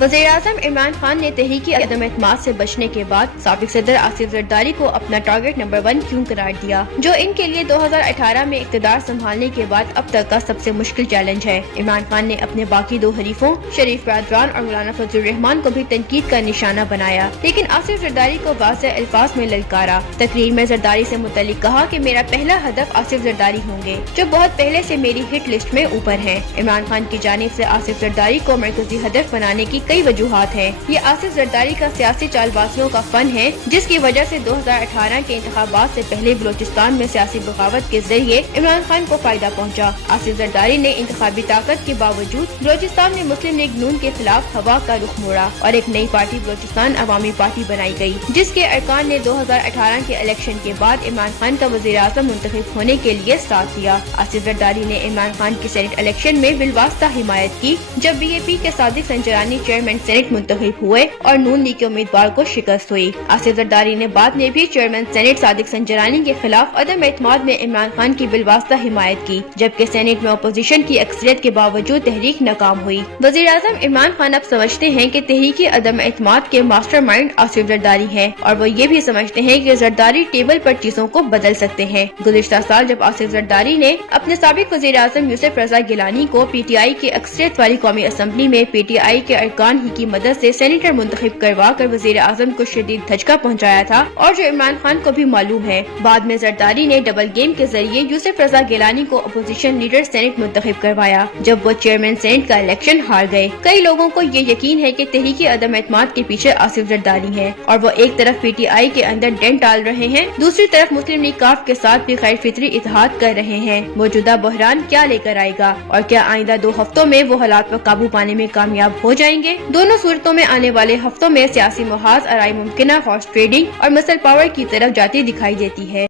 वज़ीर आज़म इमरान खान ने तहरीकी अदम एतमाद से बचने के बाद साबिक सदर आसिफ जरदारी को अपना टारगेट नंबर 1 क्यों करार दिया, जो इनके लिए 2018 में इक़्तिदार संभालने के बाद अब तक का सबसे मुश्किल चैलेंज है। इमरान खान ने अपने बाकी दो हरीफों शरीफ बरदरान और मौलाना फजलुर रहमान को भी तनकीद का निशाना बनाया, लेकिन आसिफ जरदारी को वाज़ेह अल्फाज में ललकारा। तकरीर में जरदारी से मुतल्लिक कहा कि मेरा पहला हदफ आसिफ जरदारी होंगे, जो बहुत पहले से मेरी हिट लिस्ट में ऊपर हैं। इमरान खान की जानिब से आसिफ जरदारी को मरकजी हदफ बनाने की कई वजूहात हैं। ये आसिफ जरदारी का सियासी चालबाजियों का फन है, जिसकी वजह से 2018 के इंतखाबात से पहले बलोचिस्तान में सियासी बगावत के जरिए इमरान खान को फायदा पहुंचा। आसिफ जरदारी ने इंतखाबी ताकत के बावजूद बलोचिस्तान में मुस्लिम लीग नून के खिलाफ हवा का रुख मोड़ा और एक नई पार्टी बलोचिस्तान अवामी पार्टी बनाई गई, जिसके अरकान ने 2018 के इलेक्शन के बाद इमरान खान का वज़ीर आज़म मुंतखब होने के लिए साथ दिया। आसिफ जरदारी ने इमरान खान की सेनेट इलेक्शन में बिलवास्ता हिमायत की, जब BAP के सादिक संजरानी चेयरमैन सेनेट मुंतखब हुए और नून लीग के उम्मीदवार को शिकस्त हुई। आसिफ जरदारी ने बाद में भी चेयरमैन सेनेट सादिक संजरानी के खिलाफ अदम एतमाद में इमरान खान की बिलवास्ता हिमायत की, जबकि सेनेट में अपोजिशन की अक्सरियत के बावजूद तहरीक नाकाम हुई। वज़ीर आज़म इमरान खान अब समझते हैं कि तहरीकी अदम एतमाद के मास्टरमाइंड आसिफ जरदारी हैं, और वो ये भी समझते हैं कि जरदारी टेबल पर चीजों को बदल सकते हैं। गुज़िश्ता साल जब आसिफ जरदारी ने अपने साबिक वज़ीर आज़म यूसुफ रज़ा गिलानी को PTI की अक्सरियत वाली कौमी असम्बली में PTI के अरकान ही की मदद से सेनेटर मुंतखब करवा कर वज़ीर आज़म को शदीद धचका पहुंचाया था, और जो इमरान खान को भी मालूम है। बाद में जरदारी ने डबल गेम के जरिए यूसुफ रज़ा गिलानी को अपोजिशन लीडर सेनेट मुंतखब करवाया, जब वो चेयरमैन सेनेट का इलेक्शन हार गए। कई लोगों को ये यकीन है कि तहरीकी अदम एतमाद के पीछे आसिफ जरदारी है, और वो एक तरफ PTI के अंदर डेंट डाल रहे हैं, दूसरी तरफ मुस्लिम लीग काफ के साथ भी गैर फितरी इत्तेहाद कर रहे हैं। मौजूदा बहरान क्या लेकर आएगा, और क्या आइंदा 2 हफ्तों में वो हालात पर काबू पाने में कामयाब हो जाएंगे? दोनों सूरतों में आने वाले हफ्तों में सियासी मुहाज आराई मुमकिना हॉर्स ट्रेडिंग और मसल पावर की तरफ जाती दिखाई देती है।